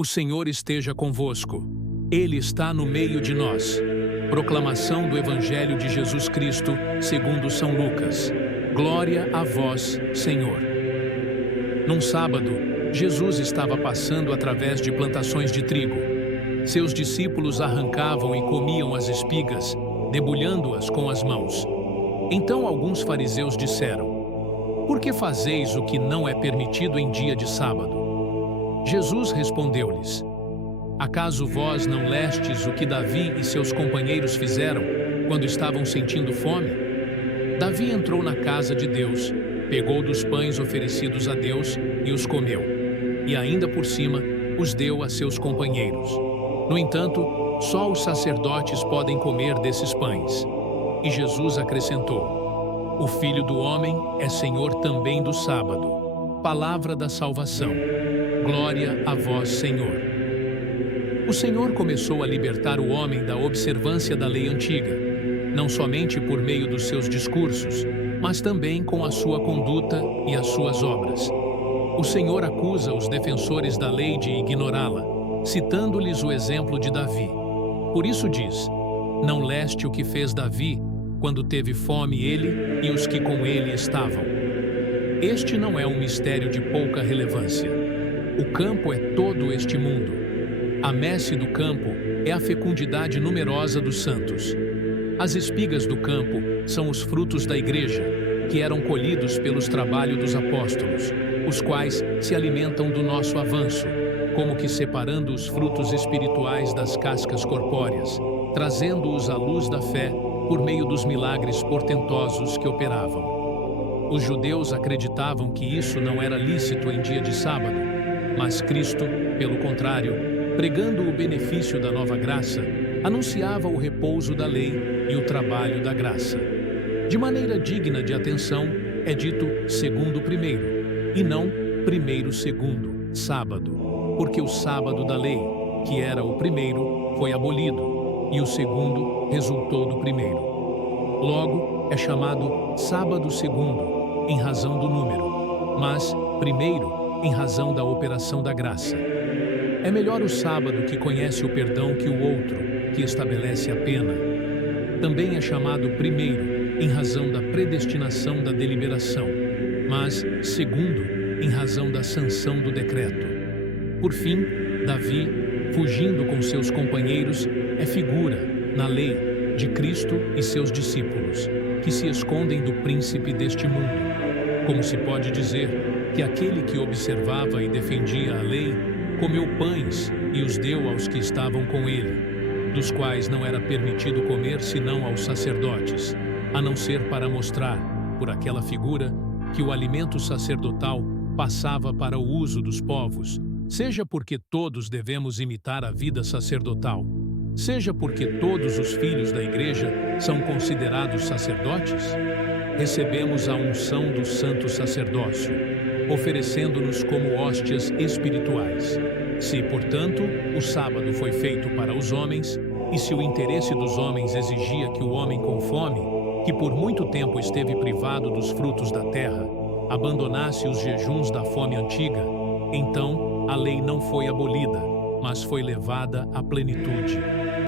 O Senhor esteja convosco. Ele está no meio de nós. Proclamação do Evangelho de Jesus Cristo, segundo São Lucas. Glória a vós, Senhor. Num sábado, Jesus estava passando através de plantações de trigo. Seus discípulos arrancavam e comiam as espigas, debulhando-as com as mãos. Então alguns fariseus disseram: "Por que fazeis o que não é permitido em dia de sábado?" Jesus respondeu-lhes: "Acaso vós não lestes o que Davi e seus companheiros fizeram quando estavam sentindo fome? Davi entrou na casa de Deus, pegou dos pães oferecidos a Deus e os comeu, e ainda por cima os deu a seus companheiros. No entanto, só os sacerdotes podem comer desses pães." E Jesus acrescentou: "O Filho do Homem é Senhor também do sábado." Palavra da salvação. Glória a vós, Senhor. O Senhor começou a libertar o homem da observância da lei antiga, não somente por meio dos seus discursos, mas também com a sua conduta e as suas obras. O Senhor acusa os defensores da lei de ignorá-la, citando-lhes o exemplo de Davi. Por isso diz: "Não leste o que fez Davi, quando teve fome ele e os que com ele estavam?" Este não é um mistério de pouca relevância. O campo é todo este mundo. A messe do campo é a fecundidade numerosa dos santos. As espigas do campo são os frutos da igreja, que eram colhidos pelos trabalhos dos apóstolos, os quais se alimentam do nosso avanço, como que separando os frutos espirituais das cascas corpóreas, trazendo-os à luz da fé por meio dos milagres portentosos que operavam. Os judeus acreditavam que isso não era lícito em dia de sábado, mas Cristo, pelo contrário, pregando o benefício da nova graça, anunciava o repouso da lei e o trabalho da graça. De maneira digna de atenção, é dito segundo primeiro, e não primeiro segundo, sábado, porque o sábado da lei, que era o primeiro, foi abolido, e o segundo resultou do primeiro. Logo, é chamado sábado segundo, em razão do número, mas primeiro, em razão da operação da graça. É melhor o sábado que conhece o perdão que o outro, que estabelece a pena. Também é chamado primeiro, em razão da predestinação da deliberação, mas segundo, em razão da sanção do decreto. Por fim, Davi, fugindo com seus companheiros, é figura, na lei, de Cristo e seus discípulos, que se escondem do príncipe deste mundo. Como se pode dizer que aquele que observava e defendia a lei comeu pães e os deu aos que estavam com ele, dos quais não era permitido comer senão aos sacerdotes, a não ser para mostrar, por aquela figura, que o alimento sacerdotal passava para o uso dos povos, seja porque todos devemos imitar a vida sacerdotal, seja porque todos os filhos da igreja são considerados sacerdotes. Recebemos a unção do santo sacerdócio, oferecendo-nos como hóstias espirituais. Se, portanto, o sábado foi feito para os homens, e se o interesse dos homens exigia que o homem com fome, que por muito tempo esteve privado dos frutos da terra, abandonasse os jejuns da fome antiga, então a lei não foi abolida, mas foi levada à plenitude.